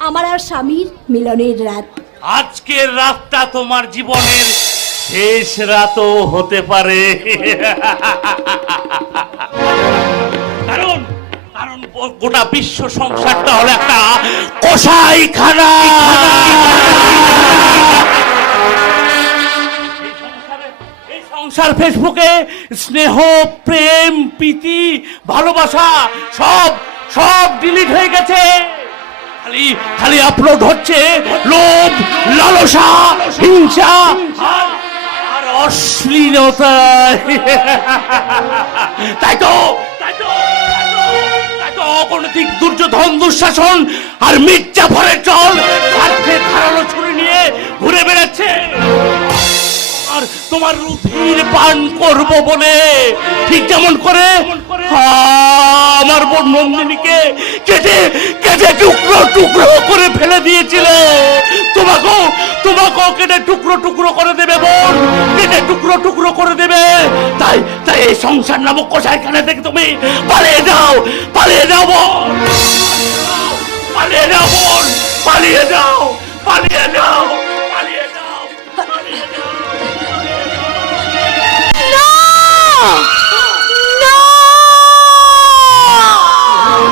আমার আর স্বামীর মিলনের রাত। আজকের রাতটা তোমার জীবনের শেষ রাতও হতে পারে। কারণ কারণ গোটা বিশ্ব সংসারটা হলো একটা কসাইখানা। এই সংসার ফেসবুকে স্নেহ, প্রেম, প্রীতি, ভালোবাসা সব সব ডিলিট হয়ে গেছে। খালি খালি আপলোড হচ্ছে লোভ, লালসা, হিংসা আর অশ্লীলতা। তাই তো অগণিত দুর্যোধন, দুঃশাসন আর মির্জাফরের চল স্বার্থে ধারালো ছুরি নিয়ে ঘুরে বেড়াচ্ছে। আর তোমার রুধির পান করব বলে ঠিক যেমন করে আমার বোন নন্দিনীকে কেটে কেটে টুকরো টুকরো করে ফেলে দিয়েছিল, তোমাকেও কেটে টুকরো টুকরো করে দেবে বোন, কেটে টুকরো টুকরো করে দেবে। তাই তাই এই সংসার নামক কসাইখানা থেকে তুমি পালিয়ে যাও বোন, পালিয়ে যাও বোন, পালিয়ে যাও, পালিয়ে যাও, পালিয়ে যাও, পালিয়ে যাও।